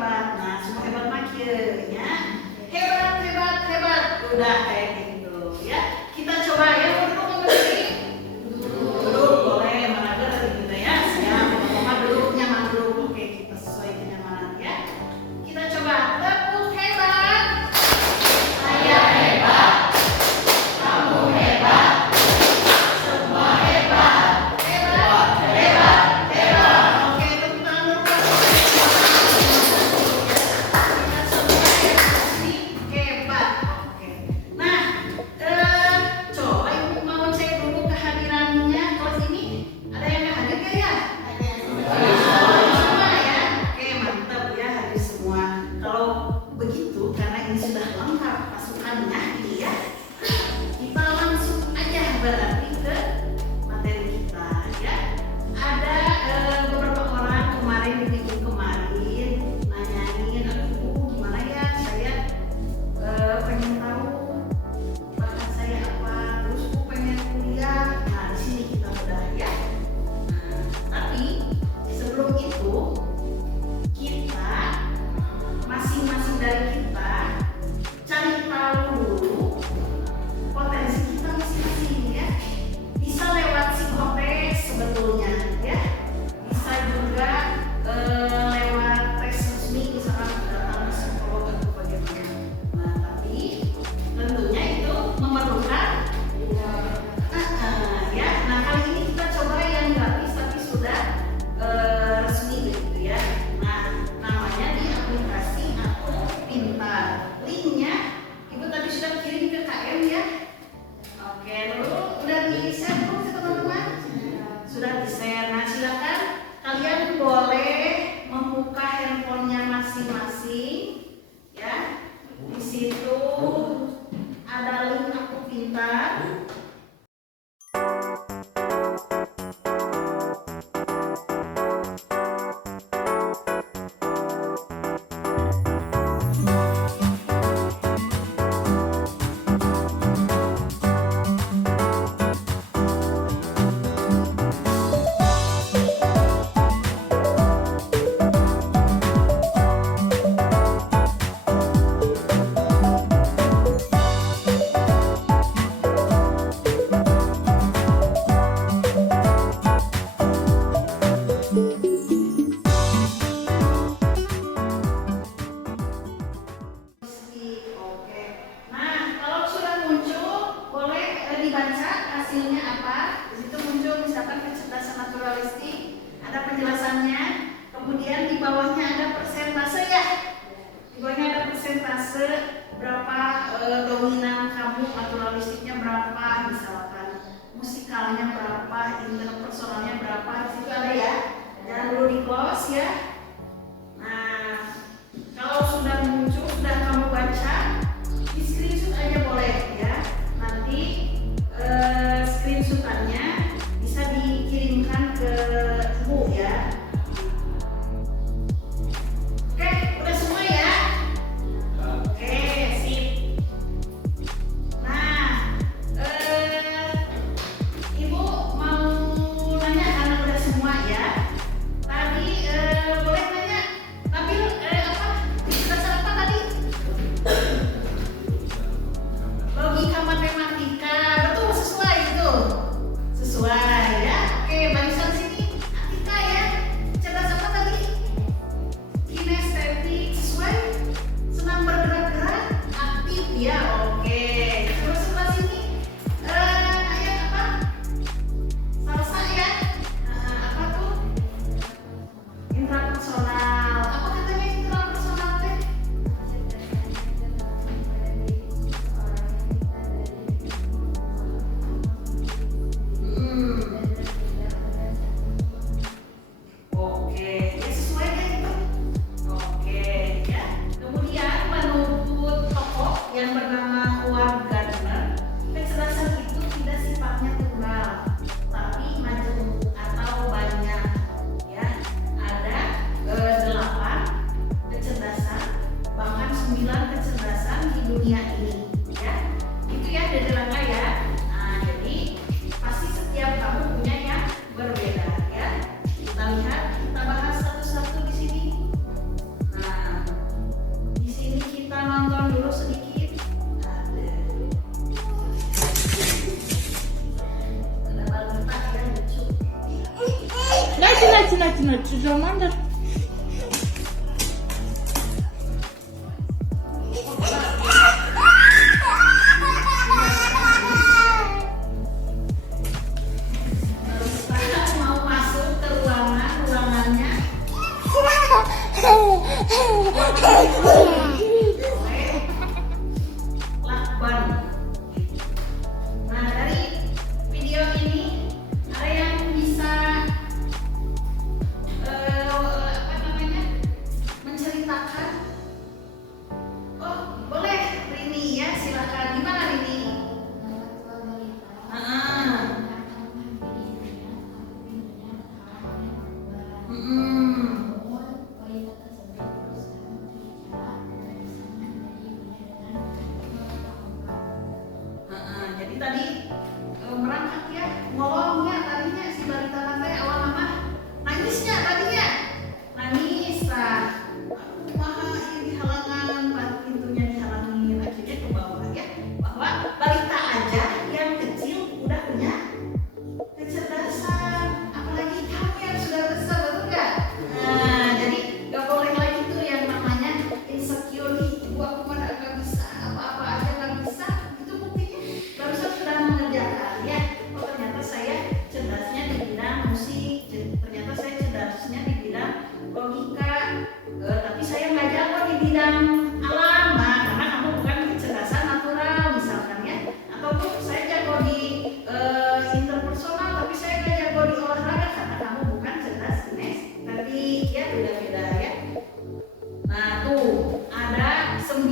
hebat. Nah, semua hebat makin ya. Hebat, hebat, hebat. Udah kayak gitu ya. Kita coba ya, duduk berdiri. Duduk boleh, mana ada gitu ya. Siap, mama duduknya mana duduk. Oke, kita sesuai kenyamanan ya. Kita coba tepuk hebat. Saya hebat. Kamu hebat. Semua hebat. Hebat, hebat, hebat. Oke, tepuk tangan dulu. Kita semua hebat. Oke. Nah, coba ibu mau cek dulu kehadirannya kelas ini. Ada yang nggak hadir nggak ya? Semua ya. Oke, mantap ya, hadir semua. Kalau begitu, karena ini sudah lengkap pasukannya, ya. Kita langsung aja berarti ke materi kita ya. Ada beberapa orang kemarin di minggu kemarin nanyain, aduh gimana ya saya pengen tahu bakat saya apa, terus aku pengen kuliah. Nah di sini kita udah ya. Nah, tapi sebelum itu kita masing-masing dari kita cari tahu dulu potensi kita masing-masing ya. Bisa lewat psikotes sebetulnya ya. Bisa juga lewat tes resmi misalkan datang ke psikolog atau bagaimana. Nah, tapi tentunya itu memerlukan ya. Nah, kali ini kita coba yang gratis tapi sudah resmi begitu ya. Nah, namanya di aplikasi Aku Pintar. Linknya Ibu tadi sudah kirim ke KM ya. Oke, lalu udah di-share belum ke teman-teman? Sudah di-share. Nah, silakan kalian boleh membuka handphonenya masing-masing ya. Di situ ada link Aku Pintar. Oke. Nah, kalau sudah muncul, boleh dibaca hasilnya apa. Di situ muncul misalkan kecerdasan naturalistik, ada penjelasannya. Kemudian di bawahnya ada persentase ya. Di bawahnya ada persentase berapa dominan kamu, naturalistiknya berapa, misalkan musikalnya berapa, interpersonalnya berapa. Di situ ada ya. Jangan dulu di close ya. Nah, kalau sudah muncul, sudah kamu baca, di screenshot aja boleh ya. Nanti screenshotannya bisa dikirimkan ke ibu ya. Oke, udah semua ya? Oke, sip. Nah, ibu mau nanya cina mandar. Mau masuk ke ruangannya. Lakban. Nah, dari video ini ada yang bisa menceritakan. Oh, boleh Rini ya, silakan. Gimana Rini? Jadi tadi merangkak ya, ngolongnya tadinya si balita lantai awal mama nangisnya tadinya nangis ini halangan pintunya dihalangin akhirnya ke bawah ya, bahwa balita aja yang kecil udah punya kecerdasan, apalagi kamu yang sudah besar, betul nggak? Nah, jadi nggak boleh lagi tuh yang namanya insecure, ibu aku mana nggak bisa, apa-apa aja nggak bisa. Itu buktinya barusan sudah mengerjakan ya. Oh, ternyata saya cerdasnya di bidang musik, ternyata saya cerdasnya di bidang logika, tapi saya nggak jago di bidang alam. Nah, karena kamu bukan kecerdasan natural misalkan ya, ataupun saya jago di interpersonal, tapi saya nggak jago di olahraga karena kamu bukan cerdas kinestetik ya, beda-beda ya. Nah tuh ada 9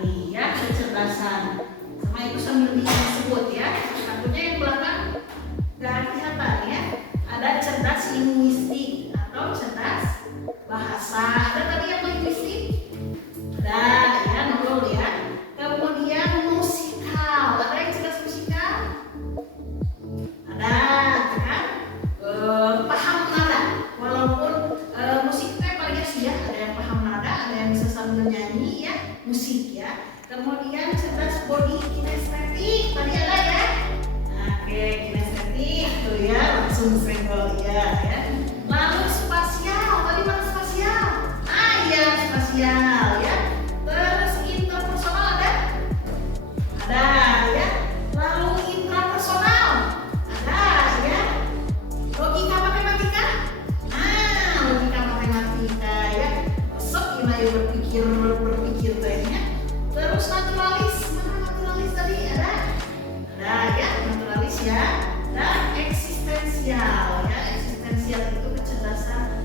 ini ya kecerdasan, sama itu sambil disebut ya. Satunya yang belakang nggak kelihatan ya. Ada cerdas linguistik atau cerdas bahasa. Ada tadi yang linguistik. Ada ya, nurul ya. Kemudian musikal. Ada yang cerdas musikal? Ada kan? Paham nada. Walaupun musiknya variasi ya. Ada yang paham nada, ada yang bisa sambil nyanyi ya, musik ya. Kemudian cerdas body kinestetik. Tadi ada ya? Oke, kinestetik tuh ya, langsung senggol ya. Lalu spasial. Tadi mana spasial? Ah iya, spasial ya. Terus interpersonal ada? Ada ya. Lalu intrapersonal ada ya. Logika matematika? Nah, logika matematika ya. Besok gimana berpikir tehnya. Terus naturalis, mana naturalis tadi ada? Ada ya, naturalis ya. Dan eksistensial ya. Eksistensial itu kecerdasan